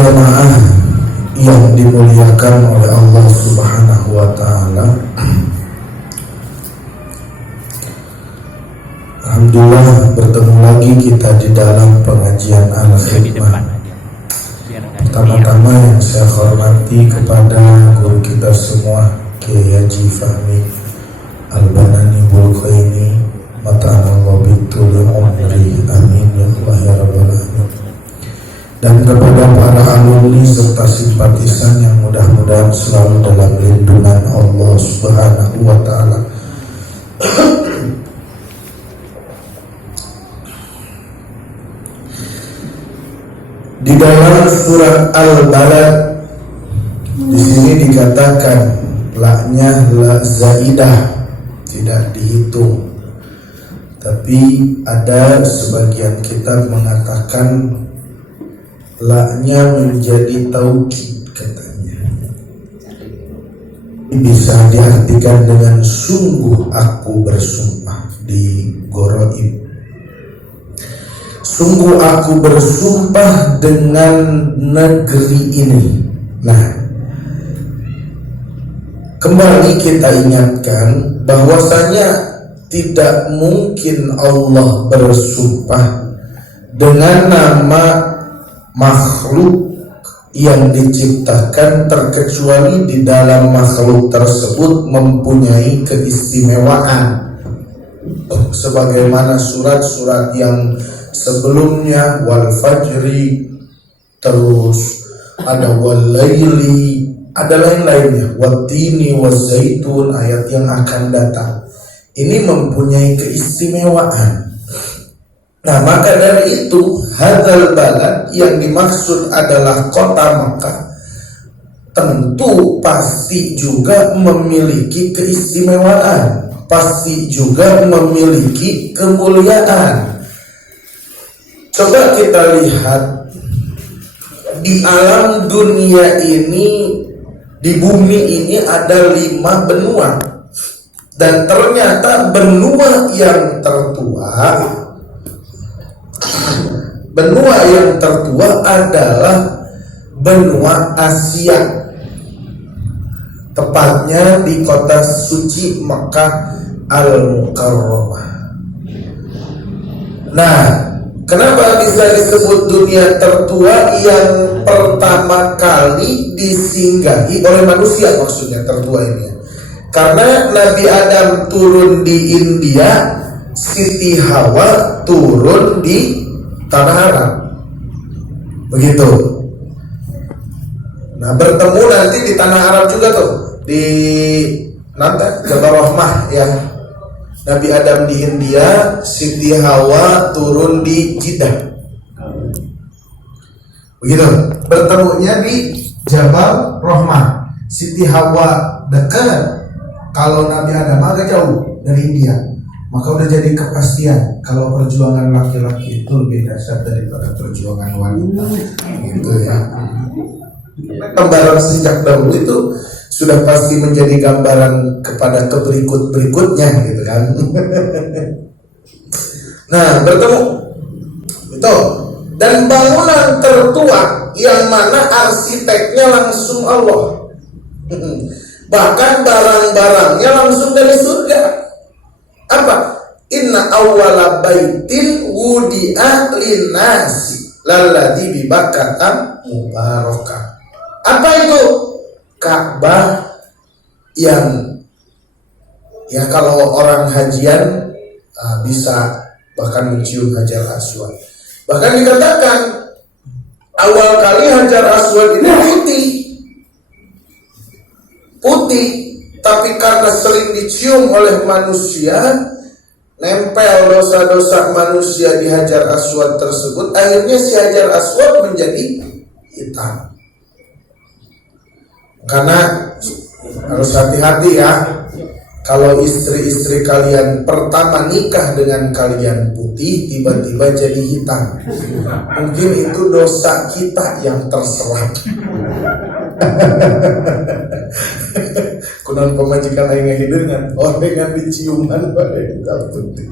jamaah yang dimuliakan oleh Allah Subhanahu wa Ta'ala, alhamdulillah bertemu lagi kita di dalam pengajian Al-Hikmah. Pertama-tama yang saya hormati kepada guru kita semua, Kiai Haji Fahmi Al-Banani Bulkhaini, mata'anallah bitul umri, amin ya Allah ya Rabbal Alamin. Dan kepada para alumni serta simpatisan yang mudah-mudahan selalu dalam lindungan Allah Subhanahu wa Ta'ala. Di dalam surat Al-Balad di sini dikatakan laknya la zaidah, tidak dihitung. Tapi ada sebagian kitab mengatakan laknya menjadi taukid katanya. Bisa diartikan dengan sungguh aku bersumpah di Gharaib. Sungguh aku bersumpah dengan negeri ini. Nah, kembali kita ingatkan bahwasanya tidak mungkin Allah bersumpah dengan nama makhluk yang diciptakan terkecuali di dalam makhluk tersebut mempunyai keistimewaan, sebagaimana surat-surat yang sebelumnya, wal fajri, terus ada wal laili, ada lain-lainnya, wattini wazaitun, ayat yang akan datang. Ini mempunyai keistimewaan. Nah, maka dari itu hadzal balad yang dimaksud adalah kota Makkah tentu pasti juga memiliki keistimewaan, pasti juga memiliki kemuliaan. Coba kita lihat di alam dunia ini, di bumi ini ada 5 benua, dan ternyata benua yang tertua adalah benua Asia, tepatnya di kota suci Makkah Al-Mukarramah. Nah, kenapa bisa disebut dunia tertua? Yang pertama kali disinggahi oleh manusia, maksudnya tertua ini. Karena Nabi Adam turun di India, Siti Hawa turun di tanah Arab, begitu. Nah, bertemu nanti di tanah Arab juga tuh, di nanti Jabal Rahmah ya. Nabi Adam di India, Siti Hawa turun di Jeddah, begitu. Bertemunya di Jabal Rahmah. Siti Hawa dekat, kalau Nabi Adam agak jauh dari India. Maka udah jadi kepastian kalau perjuangan laki-laki itu lebih dahsyat daripada perjuangan wanita, gitu ya. Gambaran sejak dahulu itu sudah pasti menjadi gambaran kepada berikutnya, gitu kan. Nah, bertemu itu, dan bangunan tertua yang mana arsiteknya langsung Allah, bahkan barang-barangnya langsung dari surga. Apa? Inna awwala baitin wudi'a linnasi lalladzi bi Bakkah mubarakah. Apa itu? Ka'bah yang ya kalau orang hajian bisa bahkan mencium Hajar Aswad. Bahkan dikatakan awal kali Hajar Aswad ini putih, tapi karena sering dicium oleh manusia, nempel dosa-dosa manusia di Hajar Aswad tersebut, akhirnya si Hajar Aswad menjadi hitam. Karena harus hati-hati ya, kalau istri-istri kalian pertama nikah dengan kalian putih, tiba-tiba jadi hitam, mungkin itu dosa kita yang terserap. Kunon pemajikan aing ngahideungan orang yang diciuman bae putih.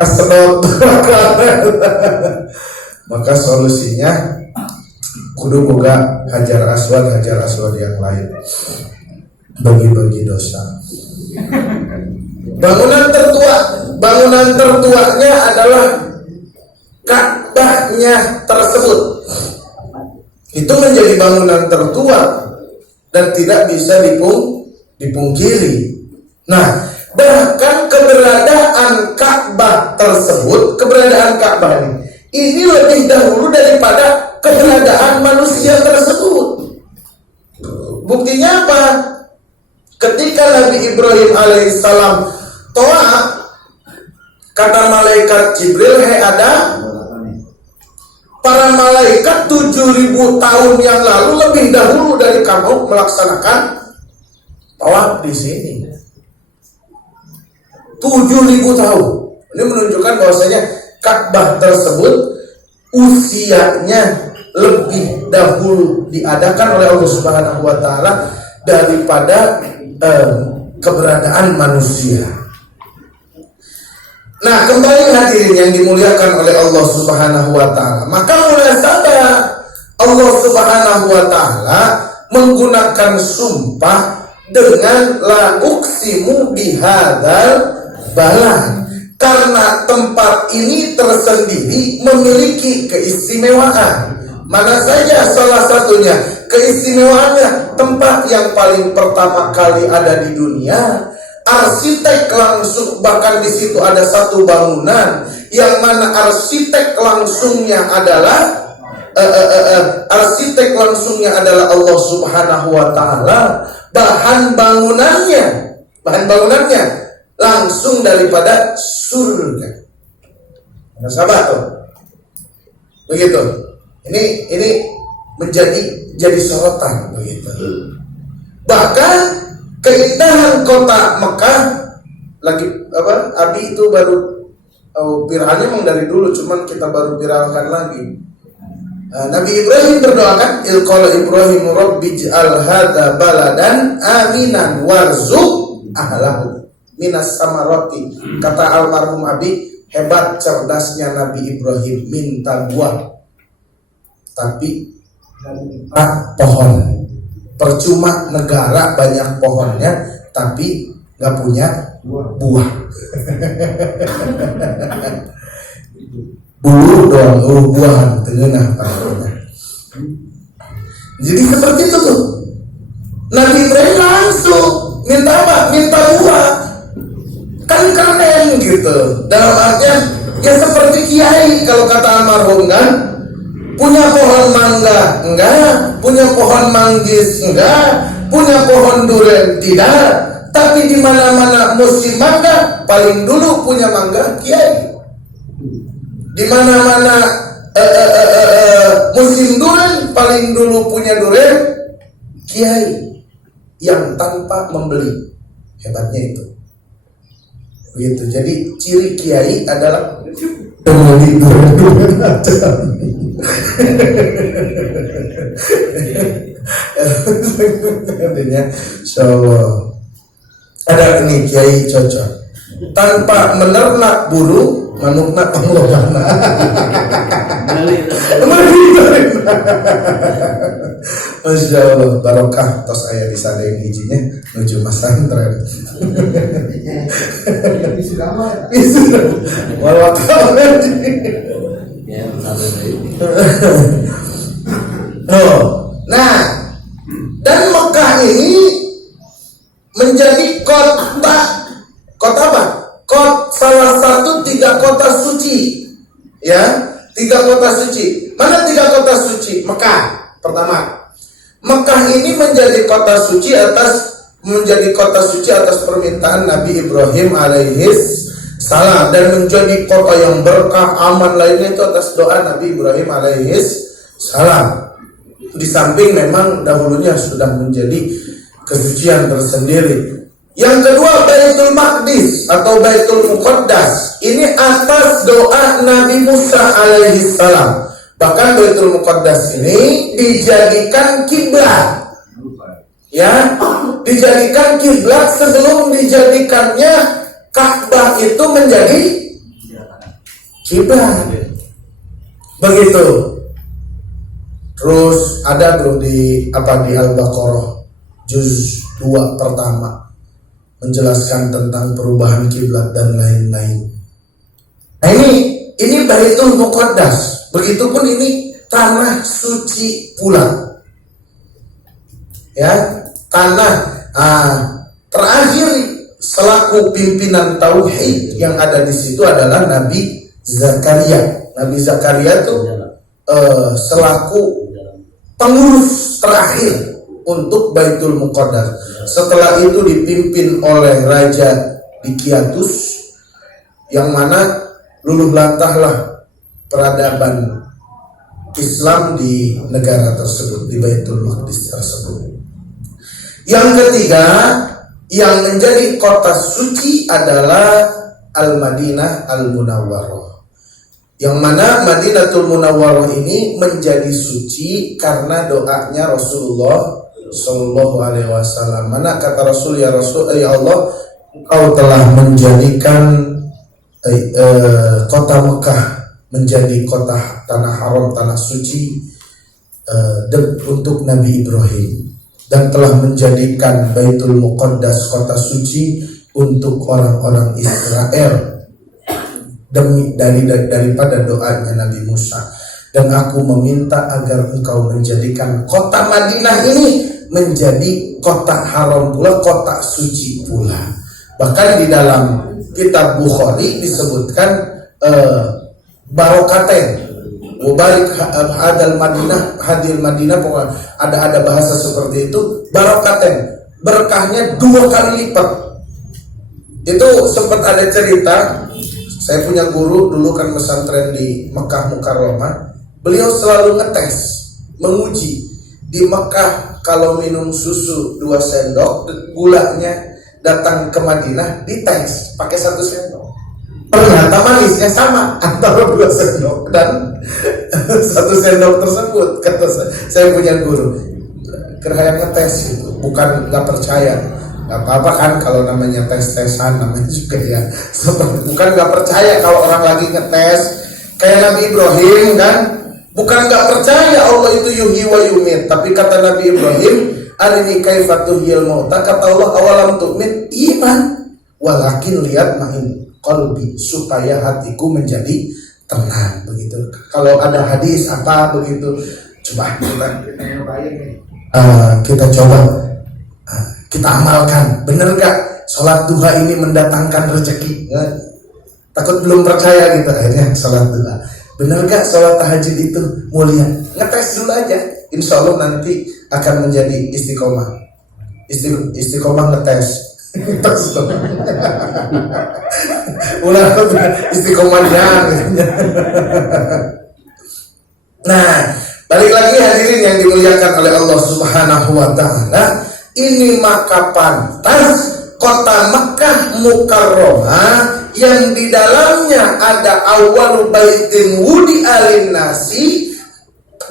Asedot. Maka solusinya kudu boga hajar aswad yang lain, bagi-bagi dosa. Bangunan tertuanya adalah Ka'bahnya tersebut. Itu menjadi bangunan tertua dan tidak bisa dipungkiri. Nah, bahkan keberadaan Ka'bah tersebut, keberadaan Ka'bah ini lebih dahulu daripada keberadaan manusia tersebut. Buktinya apa? Ketika Nabi Ibrahim alaihissalam toa, kata malaikat Jibril, ada para malaikat 7.000 tahun yang lalu lebih dahulu dari kamu melaksanakan tawaf di sini. 7.000 tahun. Ini menunjukkan bahwasanya Ka'bah tersebut usianya lebih dahulu diadakan oleh Allah Subhanahu wa taala daripada keberadaan manusia. Nah, kembali hadirin yang dimuliakan oleh Allah Subhanahu wa taala. Maka munasabah Allah Subhanahu wa taala menggunakan sumpah dengan la uqsimu bihadzal balad, karena tempat ini tersendiri memiliki keistimewaan. Mana saja salah satunya keistimewaannya, tempat yang paling pertama kali ada di dunia, arsitek langsung, bahkan di situ ada satu bangunan yang mana arsitek langsungnya adalah Allah Subhanahu wa taala. Bahan bangunannya langsung daripada surga. Sahabat tuh. Begitu. Ini menjadi sorotan begitu. Bahkan keindahan kota Mekah lagi Abi itu baru viralnya memang dari dulu, cuman kita baru viralkan lagi. Nabi Ibrahim berdoakan, qala Ibrahim rabbi ij'al hadza baladan aminan warzuq ahlahu minas samarati. Kata almarhum Abi, hebat cerdasnya Nabi Ibrahim, minta buah tapi pohon. Percuma negara banyak pohonnya tapi nggak punya buah. Bulu doang, buahan tengah tahunnya. Jadi seperti itu tuh. Nabi Ibrahim langsung minta apa? Minta buah. Kan keren gitu. Dalam artian ya seperti kiai kalau kata almarhum kan. Punya pohon mangga enggak, punya pohon manggis enggak, punya pohon durian tidak, tapi di mana-mana musim mangga paling dulu punya mangga kiai. Di mana-mana musim durian paling dulu punya durian kiai yang tanpa membeli. Hebatnya itu. Begitu. Jadi ciri kiai adalah pembeli durian aja. Artinya insyaallah ada ini kiai cocok tanpa menernak bulu manukna penglogana. Masya Allah, barokah tos aya di sana yang izinnya menuju pesantren. Nah, dan Mekah ini menjadi kota apa? Salah satu 3 kota suci, ya, 3 kota suci. Mana 3 kota suci? Mekah pertama. Mekah ini menjadi kota suci atas permintaan Nabi Ibrahim alaihis salam, dan menjadi kota yang berkah, aman lainnya itu atas doa Nabi Ibrahim alaihis salam. Di samping memang dahulunya sudah menjadi kesucian tersendiri. Yang kedua, Baitul Maqdis atau Baitul Muqaddas. Ini atas doa Nabi Musa alaihi salam. Bahkan Baitul Muqaddas ini dijadikan kiblat. Ya, dijadikan kiblat sebelum dijadikannya Ka'bah itu menjadi kiblat. Begitu. Terus ada bro di Al-Baqarah juz 2 pertama menjelaskan tentang perubahan kiblat dan lain-lain. Nah ini Baitul Muqaddas. Begitupun ini tanah suci pula. Ya, tanah terakhir selaku pimpinan tauhid yang ada di situ adalah Nabi Zakaria. Nabi Zakaria itu selaku pengurus terakhir untuk Baitul Muqaddas. Setelah itu dipimpin oleh Raja Dikiatus, yang mana luluh lantahlah peradaban Islam di negara tersebut, di Baitul Maqdis tersebut. Yang ketiga, yang menjadi kota suci adalah Al-Madinah Al-Munawwarah, yang mana Madinatul Munawwarah ini menjadi suci karena doanya Rasulullah Sallallahu Alaihi Wasallam. Mana kata Rasul, ya Rasul, ya Allah, Engkau telah menjadikan kota Mekah menjadi kota tanah haram, tanah suci untuk Nabi Ibrahim, dan telah menjadikan Baitul Muqaddas kota suci untuk orang-orang Israel daripada doanya Nabi Musa. Dan aku meminta agar engkau menjadikan kota Madinah ini menjadi kota haram pula, kota suci pula. Bahkan di dalam kitab Bukhari disebutkan barokaten, mubarik hadal Madinah, hadil Madinah, pokoknya ada bahasa seperti itu, barokaten, berkahnya 2 kali lipat. Itu sempat ada cerita. Saya punya guru dulu kan pesantren di Mekah Mukarramah. Beliau selalu ngetes, menguji. Di Mekah kalau minum susu 2 sendok, gulanya datang ke Madinah dites pakai 1 sendok. Ternyata manisnya sama antara 2 sendok dan 1 sendok tersebut. Kata saya punya guru, kerja ngetes itu, bukan nggak percaya. Gak apa-apa kan kalau namanya tes-tesan, namanya juga ya. Bukan gak percaya kalau orang lagi ngetes. Kayak Nabi Ibrahim kan, bukan gak percaya Allah itu yuhyi wa yumit, tapi kata Nabi Ibrahim, arini kaifatuhyil mauta, kata Allah, awalam tu'min, iman, walakin lihat main qalbi, supaya hatiku menjadi tenang. Begitu. Kalau ada hadis apa begitu, coba kita coba kita amalkan. Bener gak sholat duha ini mendatangkan rezeki? Takut belum percaya gitu, akhirnya sholat duha. Bener gak sholat tahajud itu mulia? Ngetes dulu aja, insya Allah nanti akan menjadi istiqomah. Istiqomah ngetes. Ulah istiqomahnya. Nah, balik lagi hadirin yang dimuliakan oleh Allah Subhanahu wa Ta'ala. Ini maka pantas kota Mekah Mukarramah yang di dalamnya ada awal baitin wudi alin nasi,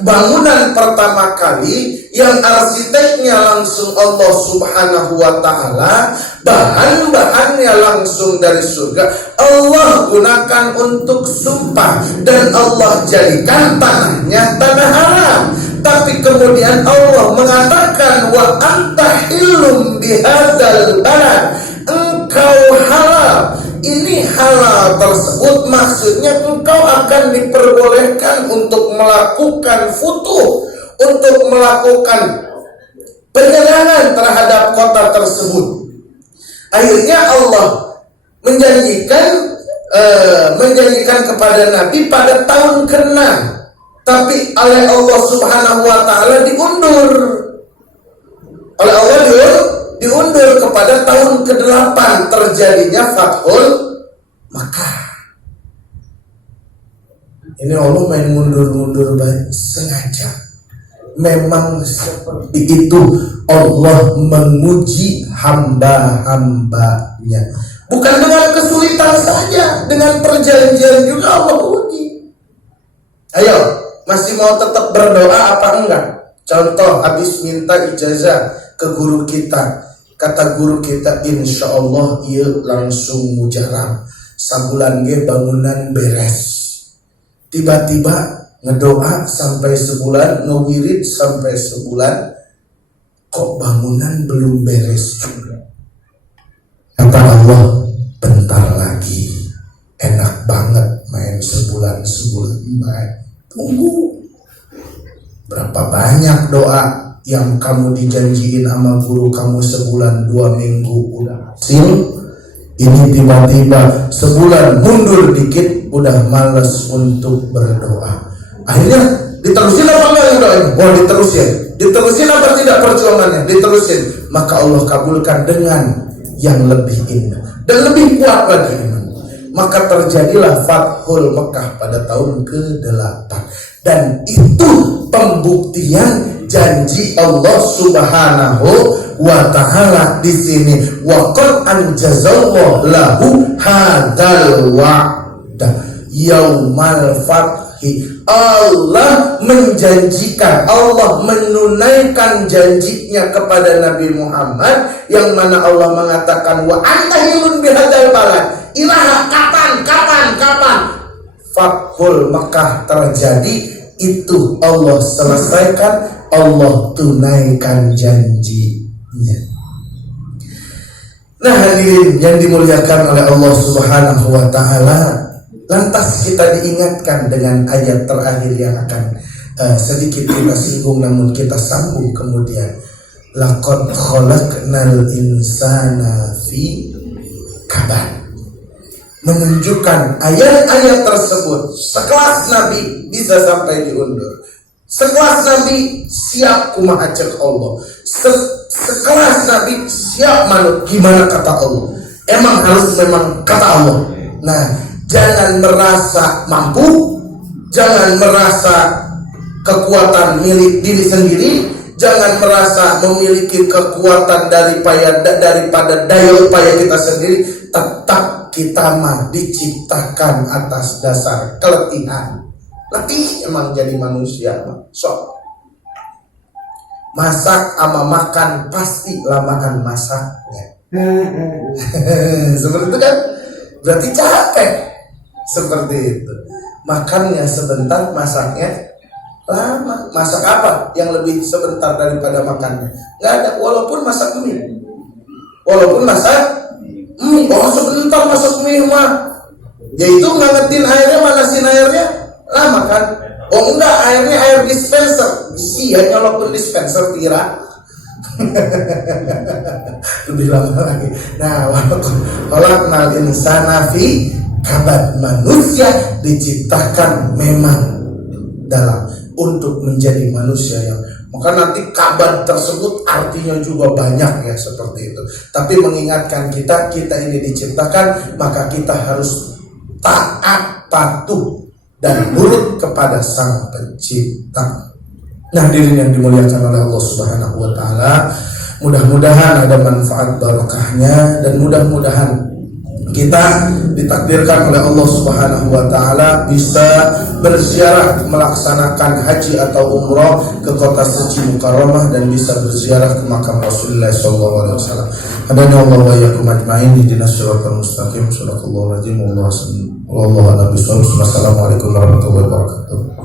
bangunan pertama kali yang arsiteknya langsung Allah Subhanahu wa Ta'ala, bahan-bahannya langsung dari surga. Allah gunakan untuk sumpah dan Allah jadikan tanahnya tanah haram. Tapi kemudian Allah mengatakan, wa anta hilum bihadzal balad, engkau halal. Ini halal tersebut maksudnya engkau akan diperbolehkan untuk melakukan futuh, untuk melakukan penyerangan terhadap kota tersebut. Akhirnya Allah menjanjikan kepada Nabi pada tahun ke-6, tapi oleh Allah Subhanahu wa Ta'ala diundur. Oleh Allah diundur kepada tahun ke-8 terjadinya Fathul Makkah. Ini Allah main mundur-mundur baik sengaja. Memang seperti itu Allah menguji hamba-hambanya. Bukan dengan kesulitan saja, dengan perjanjian juga Allah uji. Ayo, masih mau tetap berdoa apa enggak? Contoh, habis minta ijazah ke guru kita, kata guru kita, insya Allah ia langsung mujarab, sabulan ge bangunan beres. Tiba-tiba ngedoa sampai sebulan, ngewirid sampai sebulan, kok bangunan belum beres juga. Kata Allah, bentar lagi, enak banget main sebulan main. Tunggu. Berapa banyak doa yang kamu dijanjiin sama guru kamu sebulan 2 minggu udah hasil, ini tiba-tiba sebulan mundur dikit udah males untuk berdoa. Akhirnya diterusin apa enggak doain? Oh diterusin apa tidak perjuangannya? Diterusin. Maka Allah kabulkan dengan yang lebih indah dan lebih kuat lagi iman. Maka terjadilah Fathul Mekah pada tahun ke-8, dan itu pembuktian janji Allah Subhanahu wa ta'ala di sini. Wa qad anjazallahu lahu hadzal wa'da yaumal fathi. Allah menjanjikan, Allah menunaikan janjinya kepada Nabi Muhammad, yang mana Allah mengatakan wa antahilun bihadzal balad. Ilaha, kapan Fathul Mekah terjadi, itu Allah selesaikan, Allah tunaikan janjinya. Nah hadirin yang dimuliakan oleh Allah Subhanahu wa ta'ala, lantas kita diingatkan dengan ayat terakhir yang akan sedikit kita singgung namun kita sambung kemudian. Laqad khalaqnal insana fi kabad. Menunjukkan ayat-ayat tersebut sekelas Nabi bisa sampai diundur, sekelas Nabi siap kumaha cek Allah, sekelas Nabi siap manut gimana kata Allah, emang harus memang kata Allah. Nah, jangan merasa mampu, jangan merasa kekuatan milik diri sendiri, jangan merasa memiliki kekuatan daripada daya upaya kita sendiri. Tetap kita mah diciptakan atas dasar keletihan. Letih emang jadi manusia mah. So, masak sama makan pasti lamaan masaknya. Seperti itu kan? Berarti capek. Seperti itu. Makannya sebentar, masaknya lama. Masak apa yang lebih sebentar daripada makannya? Nggak ada. Walaupun masak mie, oh sebentar masak mie mah, yaitu ngangetin airnya, manasin airnya lama kan? Oh enggak, airnya air dispenser, iya nyolokun dispenser tira. Lebih lama lagi. Nah, khalaqnal insana fi kabad, manusia diciptakan memang dalam untuk menjadi manusia yang, maka nanti kabad tersebut artinya juga banyak ya seperti itu. Tapi mengingatkan kita ini diciptakan, maka kita harus taat, patuh dan nurut kepada Sang Pencipta. Nah, hadirin yang dimuliakan oleh Allah Subhanahu wa taala, mudah-mudahan ada manfaat barokahnya, dan mudah-mudahan kita ditakdirkan oleh Allah Subhanahu wa taala bisa berziarah melaksanakan haji atau umrah ke kota suci Mukarramah, dan bisa berziarah ke makam Rasulullah sallallahu alaihi wasallam. Hadana Allah wa iyyakum ajmain ihdinas siratal mustaqim. Shadaqallahu alazim. Wallahu a'lam bishawab. Wassalamualaikum warahmatullahi wabarakatuh.